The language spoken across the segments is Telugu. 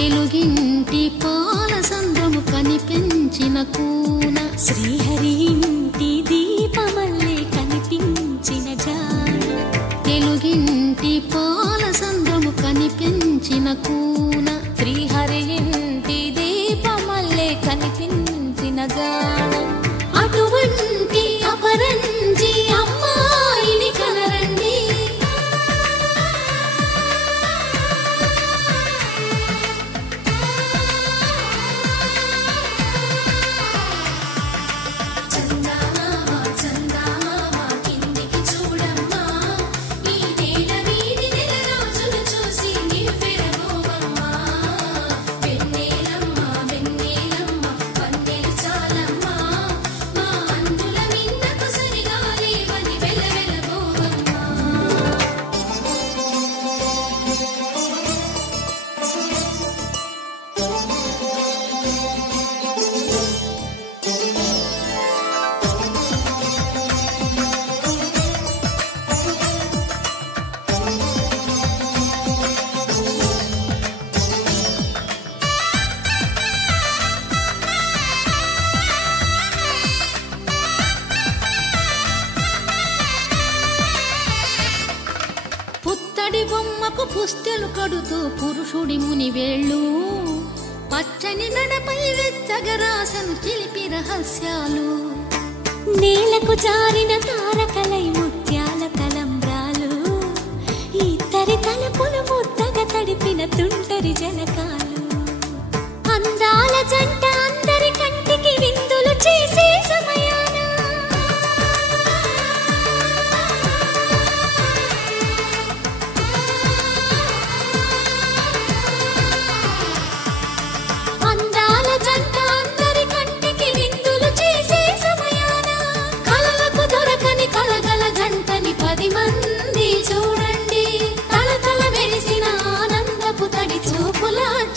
తెలుగింటి పాల సంద్రము కనిపించిన కూన శ్రీహరి ఇంటి దీపమల్లే కనిపించిన జాడ తెలుగింటి పాల సంద్రము కనిపించిన కూన శ్రీహరి ఇంటి దీపమల్లే కనిపించిన జాడ అటువంటి అపరంజి అమ్మాయిని కనరండి పుత్తడి బొమ్మకు పుస్తెలు కడుతూ పురుషుడి ముని వేళ్ళు పచ్చని నడపై వెచ్చగరాసను చిలిపి రహస్యాలు నేలకు జారిన తారకలై ముత్యాల తలంబ్రాలు ఇద్దరి తలపులు ముద్దగా తడిపిన తుంటరి జలకాలు అందాల జంట అందరి కంటికి విందులు చేసే సమయాన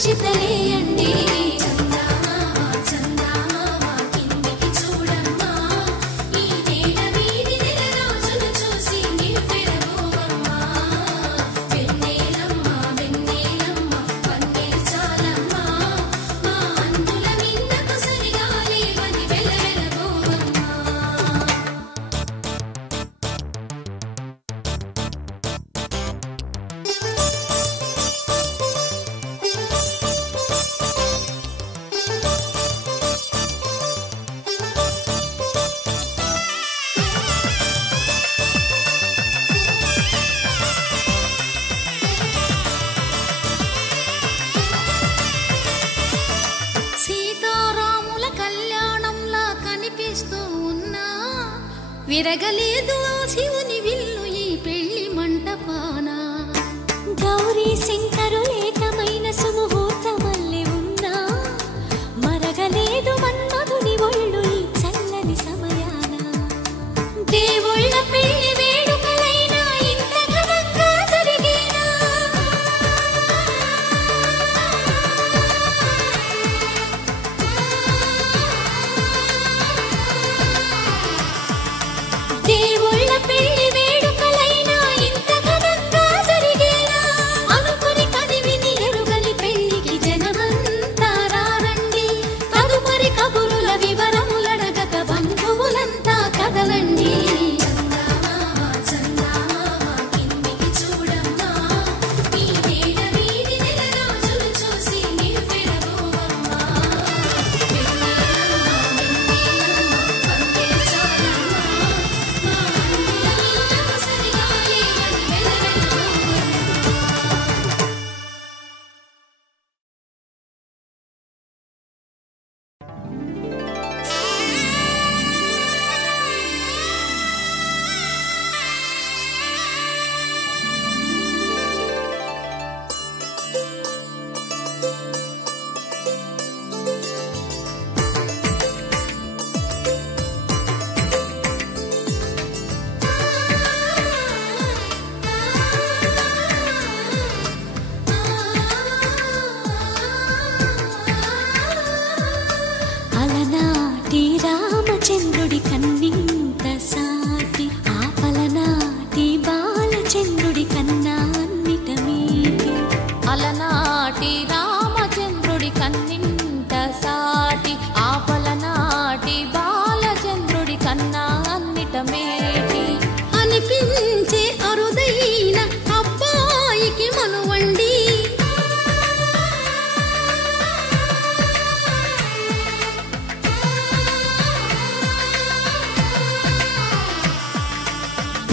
చితలేయండి సీతారాముల కళ్యాణంలా కనిపిస్తూ ఉన్నా విరగలేదు ఆ శివుని విల్లు ఈ పెళ్లి మంటపాన గౌరీ శంకరులేకమైన సుముహూర్తమల్లె ఉన్నా మరగలేదు మన్మధుని ఒళ్ళు ఈ చల్లని సమయాన దేవుళ్ళ పెళ్లి వేడుకలైనా ఇంత ఘనంగా జరిగేనా దేవుళ్ళ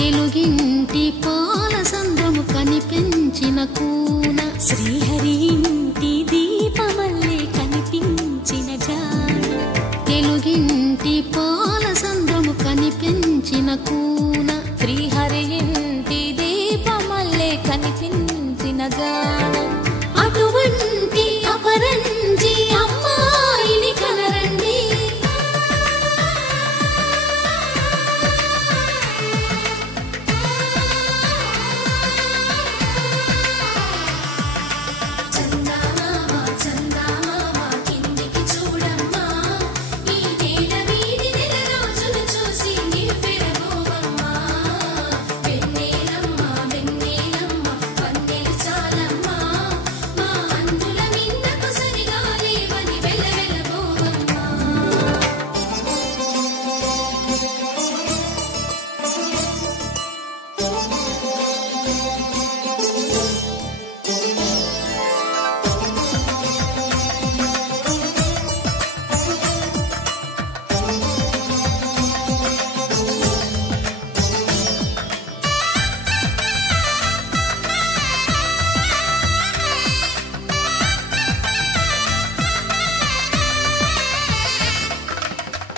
తెలుగింటి పాల సంద్రము కనిపించిన కూన శ్రీహరి ఇంటి దీపమల్లే కనిపించిన జాన తెలుగింటి పాల సంద్రము కనిపించిన కూన శ్రీహరి ఇంటి దీపమల్లే కనిపించిన జాన అటువంటి అపరంజి అమ్మాయిని కనరండి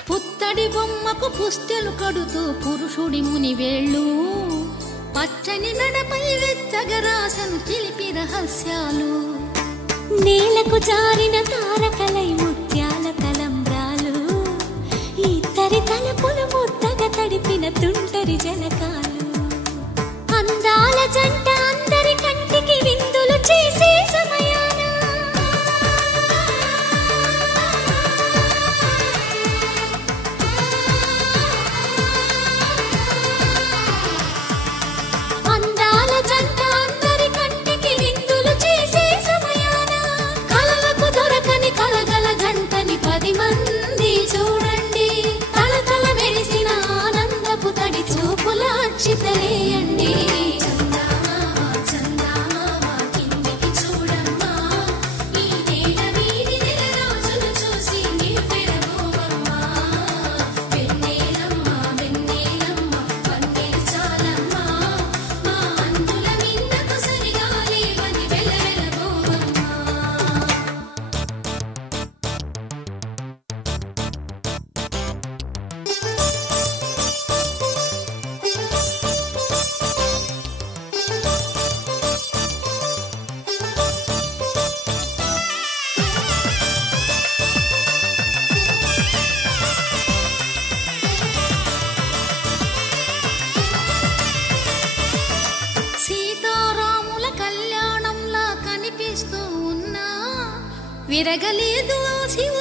పుత్తడి బొమ్మకు పుస్తెలు కడుతూ పురుషుడి ముని వేళ్ళు పచ్చని నడపై వెచ్చగరాసను చిలిపి రహస్యాలు నేలకు జారిన తారకలై ముత్యాల తలంబ్రాలు ఇద్దరి తలపులు ముద్దగా తడిపిన తుంటరి జలకాలు అందాల జంట అందరి కంటికి విందులు చేసే సమయాన అందాల జంట అందరి కంటికి విందులు చేసే సమయాన కలలకు దొరకని కలగల జంటని 10 మంది చూడండి తలతల మెరిసిన ఆనందపు తడి చూపుల అచ్చితలేయండి సీతారాముల కళ్యాణంలా కనిపిస్తూ ఉన్నా విరగలేదు ఆ శివ